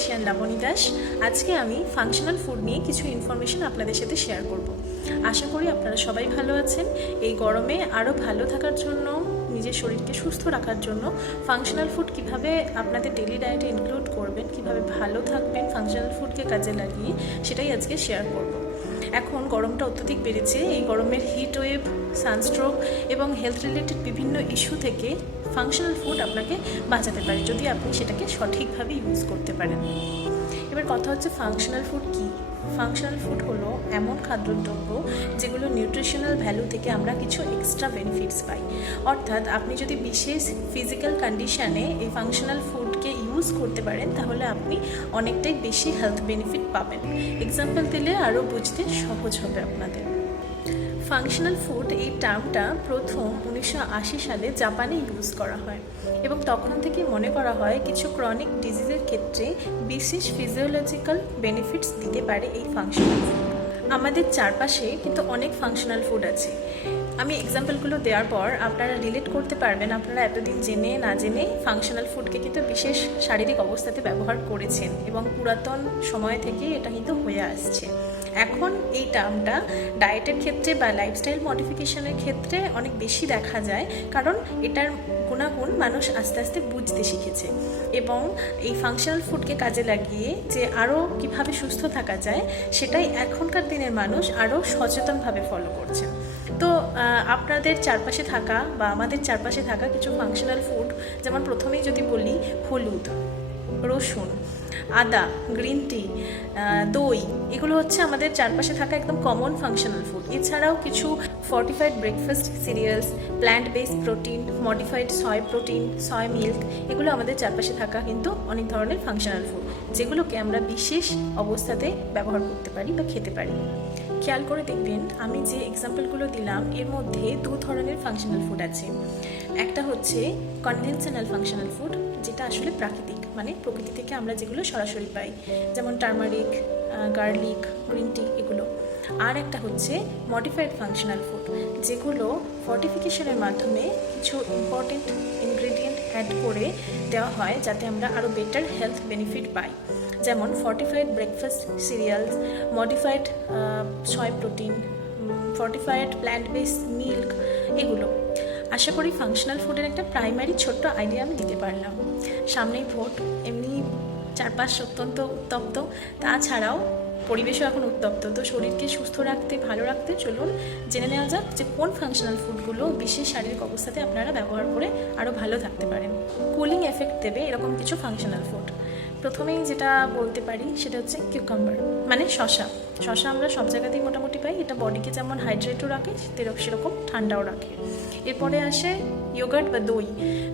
Dietician Laboni Das. আজকে আমি functional food নিয়ে কিছু ইনফরমেশন আপনাদের সাথে শেয়ার করব। আশা করি আপনারা সবাই ভালো আছেন। এই গরমে আরও ভালো থাকার জন্য, নিজের শরীরকে সুস্থ রাখার জন্য ফাংশনাল ফুড কিভাবে আপনাদের ডেলি ডায়েটে ইনক্লুড করবেন, কিভাবে ভালো থাকবেন ফাংশনাল ফুডকে কাজে লাগিয়ে, সেটাই আজকে শেয়ার করব। এখন গরমটা অত্যধিক বেড়েছে। এই গরমের হিট ওয়েভ, সানস্ট্রোক এবং হেলথ রিলেটেড বিভিন্ন ইস্যু থেকে ফাংশনাল ফুড আপনাকে বাঁচাতে পারে যদি আপনি সেটাকে সঠিকভাবে ইউজ করতে পারেন। এবার কথা হচ্ছে ফাংশনাল ফুড কী? ফাংশনাল ফুড হলো এমন খাদ্যদ্রব্য যেগুলো নিউট্রিশনাল ভ্যালু থেকে আমরা কিছু এক্সট্রা বেনিফিটস পাই। অর্থাৎ আপনি যদি বিশেষ ফিজিক্যাল কন্ডিশানে এই ফাংশনাল ফুডকে ইউজ করতে পারেন তাহলে আপনি অনেকটাই বেশি হেলথ বেনিফিট পাবেন। এক্সাম্পল দিলে আরও বুঝতে সহজ হবে আপনাদের। ফাংশনাল ফুড এই টার্মটা প্রথম 1980 সালে জাপানে ইউজ করা হয় এবং তখন থেকে মনে করা হয় কিছু ক্রনিক ডিজিজের ক্ষেত্রে বিশেষ ফিজিওলজিক্যাল বেনিফিটস দিতে পারে এই ফাংশনাল ফুড। আমাদের চারপাশে কিন্তু অনেক ফাংশনাল ফুড আছে। আমি এক্সাম্পলগুলো দেওয়ার পর আপনারা রিলেট করতে পারবেন, আপনারা এতদিন জেনে না জেনে ফাংশনাল ফুডকে কিন্তু বিশেষ শারীরিক অবস্থাতে ব্যবহার করেছেন এবং পুরাতন সময় থেকে এটা কিন্তু হয়ে আসছে। এখন এই টার্মটা ডায়েটের ক্ষেত্রে বা লাইফস্টাইল মডিফিকেশনের ক্ষেত্রে অনেক বেশি দেখা যায়, কারণ এটার গুণাগুণ মানুষ আস্তে আস্তে বুঝতে শিখেছে এবং এই ফাংশনাল ফুডকে কাজে লাগিয়ে যে আরও কীভাবে সুস্থ থাকা যায় সেটাই এখনকার দিনের মানুষ আরও সচেতনভাবে ফলো করছেন। তো আপনাদের চারপাশে থাকা বা আমাদের চারপাশে থাকা কিছু ফাংশনাল ফুড, যেমন প্রথমেই যদি বলি হলুদ, রসুন, আদা, গ্রিন টি, দই, এগুলো হচ্ছে আমাদের চারপাশে থাকা একদম কমন ফাংশনাল ফুড। এছাড়াও কিছু fortified breakfast serials, plant based protein, modified সয় প্রোটিন, সয় মিল্ক, এগুলো আমাদের চারপাশে থাকা কিন্তু অনেক ধরনের ফাংশনাল ফুড, যেগুলোকে আমরা বিশেষ অবস্থাতে ব্যবহার করতে পারি বা খেতে পারি। খেয়াল করে দেখবেন আমি যে এক্সাম্পলগুলো দিলাম এর মধ্যে দু ধরনের ফাংশনাল ফুড আছে। একটা হচ্ছে কনভেনশনাল ফাংশনাল ফুড, যেটা আসলে প্রাকৃতিক, মানে প্রকৃতি থেকে আমরা যেগুলো সরাসরি পাই, যেমন টার্মারিক, গার্লিক, গ্রিন টি, এগুলো। আর একটা হচ্ছে মডিফাইড ফাংশনাল ফুড, যেগুলো ফর্টিফিকেশনের মাধ্যমে কিছু ইম্পর্টেন্ট ইনগ্রেডিয়েন্ট অ্যাড করে দেওয়া হয় যাতে আমরা আরও বেটার হেলথ বেনিফিট পাই, যেমন ফর্টিফাইড ব্রেকফাস্ট সিরিয়ালস, মডিফাইড সয় protein, fortified plant based milk, এগুলো। আশা করি ফাংশনাল ফুডের একটা প্রাইমারি ছোট্ট আইডিয়া আমি দিতে পারলাম। সামনেই ভোট, এমনি চারপাশ অত্যন্ত উত্তপ্ত, তাছাড়াও পরিবেশও এখন উত্তপ্ত। তো শরীরকে সুস্থ রাখতে, ভালো রাখতে চলুন জেনে নেওয়া যাক যে কোন ফাংশনাল ফুডগুলো বিশেষ শারীরিক অবস্থাতে আপনারা ব্যবহার করে আরও ভালো থাকতে পারেন, কুলিং এফেক্ট দেবে এরকম কিছু ফাংশনাল ফুড। প্রথমেই যেটা বলতে পারি সেটা হচ্ছে কিউকাম্বার, মানে শসা। শসা আমরা সব জায়গাতেই মোটামুটি পাই। এটা বডিকে যেমন হাইড্রেটও রাখে সেরকম ঠান্ডাও রাখে। এরপরে আসে ইয়োগার্ট বা দই।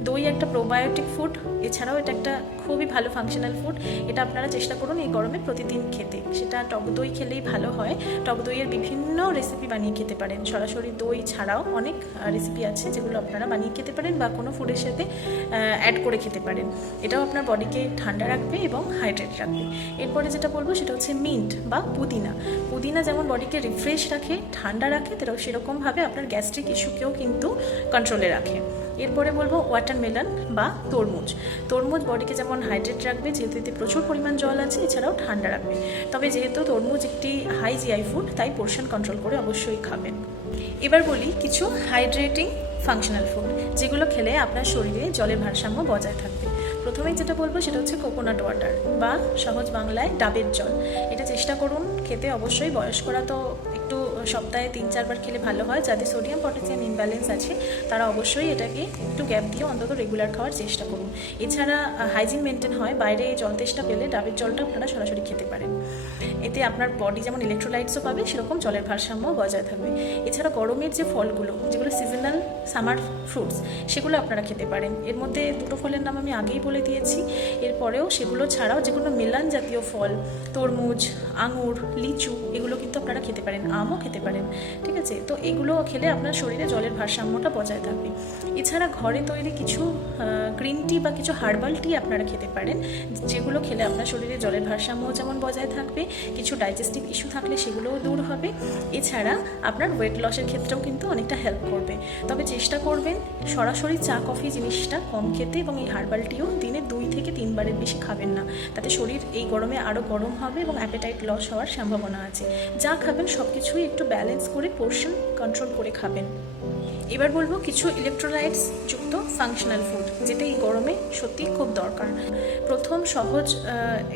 দই একটা প্রোবায়োটিক ফুড, এছাড়াও এটা একটা খুবই ভালো ফাংশনাল ফুড। এটা আপনারা চেষ্টা করুন এই গরমে প্রতিদিন খেতে। সেটা টক দই খেলেই ভালো হয়। টক দইয়ের বিভিন্ন রেসিপি বানিয়ে খেতে পারেন। সরাসরি দই ছাড়াও অনেক রেসিপি আছে যেগুলো আপনারা বানিয়ে খেতে পারেন বা কোনো ফুডের সাথে অ্যাড করে খেতে পারেন। এটাও আপনার বডিকে ঠান্ডা রাখবে এবং হাইড্রেট রাখবে। এরপরে যেটা বলবো সেটা হচ্ছে মিন্ট বা পুদিনা। পুদিনা যেমন বডিকে রিফ্রেশ রাখে, ঠান্ডা রাখে, সেরকমভাবে আপনার গ্যাস্ট্রিক ইস্যুকেও কিন্তু কন্ট্রোলে রাখে। এরপরে বলবো ওয়াটারমেলন বা তরমুজ। তরমুজ বডিকে যেমন হাইড্রেট রাখবে, যেহেতু এতে প্রচুর পরিমাণ জল আছে, এছাড়াও ঠান্ডা রাখবে। তবে যেহেতু তরমুজ একটি হাই জিআই ফুড, তাই পোর্শন কন্ট্রোল করে অবশ্যই খাবেন। এবার বলি কিছু হাইড্রেটিং ফাংশনাল ফুড, যেগুলো খেলে আপনার শরীরে জলের ভারসাম্য বজায় থাকবে। প্রথমেই যেটা বলবো সেটা হচ্ছে কোকোনাট ওয়াটার বা সহজ বাংলায় ডাবের জল। এটা চেষ্টা করুন খেতে। অবশ্যই বয়স্করা তো একটু সপ্তাহে 3-4 বার খেলে ভালো হয়। যাদের সোডিয়াম পটাশিয়াম ইমব্যালেন্স আছে তারা অবশ্যই এটাকে একটু গ্যাপ দিয়ে অন্তত রেগুলার খাওয়ার চেষ্টা করুন। এছাড়া হাইজিন মেনটেন হয়, বাইরে জল তেষ্টা পেলে ডাবের জলটা আপনারা সরাসরি খেতে পারেন। এতে আপনার বডি যেমন ইলেকট্রোলাইটসও পাবে, সেরকম জলের ভারসাম্য বজায় থাকবে। এছাড়া গরমের যে ফলগুলো, যেগুলো সিজনাল সামার ফ্রুটস, সেগুলো আপনারা খেতে পারেন। এর মধ্যে দুটো ফলের নাম আমি আগেই বলে দিয়েছি। এরপরেও সেগুলো ছাড়াও যেগুলো মেলান জাতীয় ফল, তরমুজ, আঙুর, লিচু, এগুলো কিন্তু আপনারা খেতে পারেন। আমও খেতে পারেন, ঠিক আছে? তো এগুলো খেলে আপনার শরীরে জলের ভারসাম্যটা বজায় থাকবে। এছাড়া ঘরে তৈরি কিছু গ্রিন টি বা কিছু হার্বাল টি আপনারা খেতে পারেন, যেগুলো খেলে আপনার শরীরে জলের ভারসাম্য যেমন বজায় থাকবে, কিছু ডাইজেস্টিভ ইস্যু থাকলে সেগুলোও দূর হবে। এছাড়া আপনার ওয়েট লসের ক্ষেত্রেও কিন্তু অনেকটা হেল্প করবে। তবে চেষ্টা করবেন সরাসরি চা কফি জিনিসটা কম খেতে, এবং এই হার্বাল টিও দিনে 2 থেকে 3 বারের বেশি খাবেন না। তাতে শরীর এই গরমে আরও গরম হবে এবং অ্যাপেটাইট লস হওয়ার সম্ভাবনা আছে। যা খাবেন সব কিছুই একটু ব্যালেন্স করে পোর্শন কন্ট্রোল করে খাবেন। এবার বলবো কিছু ইলেকট্রোলাইটস যুক্ত ফাংশনাল ফুড, যেটা এই গরমে সত্যি খুব দরকার। প্রথম সহজ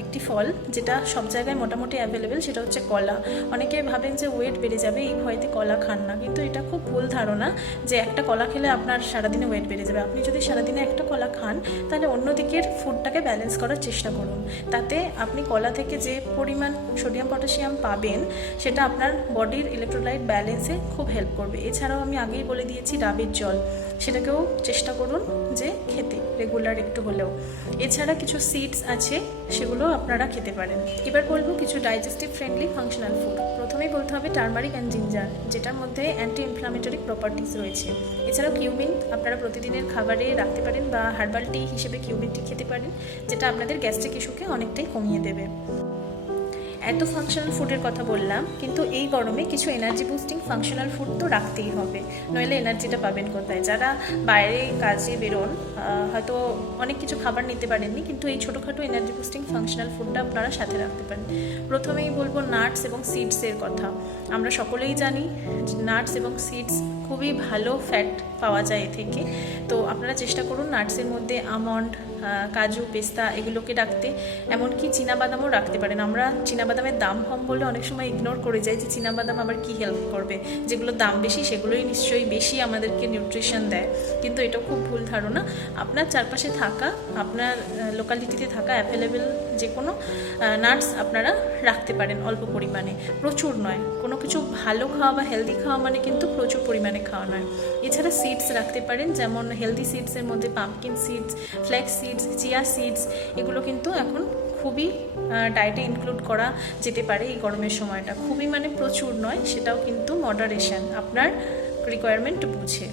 একটি ফল যেটা সব জায়গায় মোটামুটি অ্যাভেলেবেল, সেটা হচ্ছে কলা। অনেকে ভাবেন যে ওয়েট বেড়ে যাবে, এই ভয়তে কলা খান না, কিন্তু এটা খুব ভুল ধারণা যে একটা কলা খেলে আপনার সারাদিনে ওয়েট বেড়ে যাবে। আপনি যদি সারাদিনে একটা কলা খান, তাহলে অন্য দিকের ফুডটাকে ব্যালেন্স করার চেষ্টা করুন। তাতে আপনি কলা থেকে যে পরিমাণ সোডিয়াম পটাশিয়াম পাবেন, সেটা আপনার বডির ইলেকট্রোলাইট ব্যালেন্সে খুব হেল্প করবে। এছাড়াও আমি আগেই বলে দিয়েছি ডাবের জল, সেটাকেও চেষ্টা করুন যে খেতে রেগুলার একটু হলেও। এছাড়া কিছু সিডস আছে, সেগুলো আপনারা খেতে পারেন। এবার বলবো কিছু ডাইজেস্টিভ ফ্রেন্ডলি ফাংশনাল ফুড। প্রথমেই বলতে হবে টারমারিক অ্যান্ড জিঞ্জার, যেটার মধ্যে অ্যান্টি ইনফ্লামেটরি প্রপার্টিস রয়েছে। এছাড়াও কিউমিন আপনারা প্রতিদিনের খাবারে রাখতে পারেন, বা হার্বাল টি হিসেবে কিউমিন টি খেতে পারেন, যেটা আপনাদের গ্যাস্ট্রিক ইস্যুকে অনেকটাই কমিয়ে দেবে। এত ফাংশনাল ফুডের কথা বললাম, কিন্তু এই গরমে কিছু এনার্জি বুস্টিং ফাংশনাল ফুড তো রাখতেই হবে, নইলে এনার্জিটা পাবেন কোথায়? যারা বাইরে কাজে বেরোন, হয়তো অনেক কিছু খাবার নিতে পারেননি, কিন্তু এই ছোটোখাটো এনার্জি বুস্টিং ফাংশনাল ফুডটা আপনারা সাথে রাখতে পারেন। প্রথমেই বলবো নাটস এবং সিডসের কথা। আমরা সকলেই জানি নাটস এবং সিডস খুবই ভালো ফ্যাট পাওয়া যায় এ থেকে। তো আপনারা চেষ্টা করুন নাটসের মধ্যে আমন্ড, কাজু, পেস্তা এগুলোকে রাখতে। এমনকি চীনাবাদামও রাখতে পারেন। আমরা চীনাবাদামের দাম কম বলে অনেক সময় ইগনোর করে যাই যে চীনাবাদাম আবার কী হেল্প করবে, যেগুলোর দাম বেশি সেগুলোই নিশ্চয়ই বেশি আমাদেরকে নিউট্রিশন দেয়, কিন্তু এটা খুব ভুল ধারণা। আপনার চারপাশে থাকা, আপনার লোকালিটিতে থাকা অ্যাভেলেবেল যে কোনো নাটস আপনারা রাখতে পারেন অল্প পরিমাণে, প্রচুর নয়। কোনো কিছু ভালো খাওয়া বা হেলদি খাওয়া মানে কিন্তু প্রচুর পরিমাণে খাওয়া নয়। এছাড়া সিডস রাখতে পারেন, যেমন হেলদি সিডসের মধ্যে pumpkin seeds, flax seeds, chia seeds, এগুলো কিন্তু এখন খুবই ডায়েটে ইনক্লুড করা যেতে পারে এই গরমের সময়টা। খুবই মানে প্রচুর নয়, সেটাও কিন্তু মডারেশন, আপনার রিকোয়ারমেন্ট বুঝে।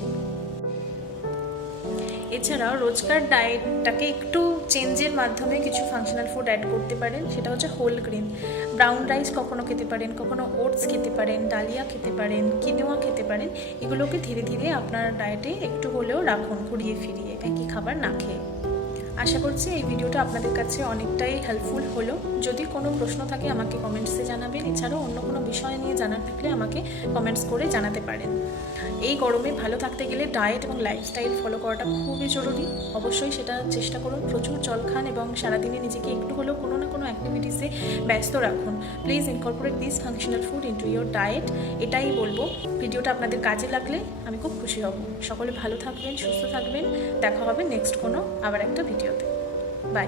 এছাড়াও রোজকার ডায়েটটাকে একটু চেঞ্জের মাধ্যমে কিছু ফাংশনাল ফুড অ্যাড করতে পারেন, সেটা হচ্ছে হোল গ্রেন। ব্রাউন রাইস কখনো খেতে পারেন, কখনো ওটস খেতে পারেন, ডালিয়া খেতে পারেন, কিনোয়া খেতে পারেন। এগুলোকে ধীরে ধীরে আপনার ডায়েটে একটু হলেও রাখুন, ঘুরিয়ে ফিরিয়ে, একই খাবার না খেয়ে। আশা করছি এই ভিডিওটা আপনাদের কাছে অনেকটাই হেল্পফুল হলো। যদি কোনো প্রশ্ন থাকে আমাকে কমেন্টসে জানাবেন। এছাড়াও অন্য কোনো বিষয় নিয়ে জানার থাকলে আমাকে কমেন্টস করে জানাতে পারেন। এই গরমে ভালো থাকতে গেলে ডায়েট এবং লাইফস্টাইল ফলো করাটা খুবই জরুরি। অবশ্যই সেটা চেষ্টা করুন। প্রচুর জল খান এবং সারাদিনে নিজেকে একটু হলেও কোনো না কোনো অ্যাক্টিভিটিসে ব্যস্ত রাখুন। Please incorporate this functional food into your diet. এটাই বলবো। ভিডিওটা আপনাদের কাজে লাগলে আমি খুব খুশি হব। সকলে ভালো থাকবেন, সুস্থ থাকবেন। দেখা হবে নেক্সট কোনো আবার একটা ভিডিওতে। বাই।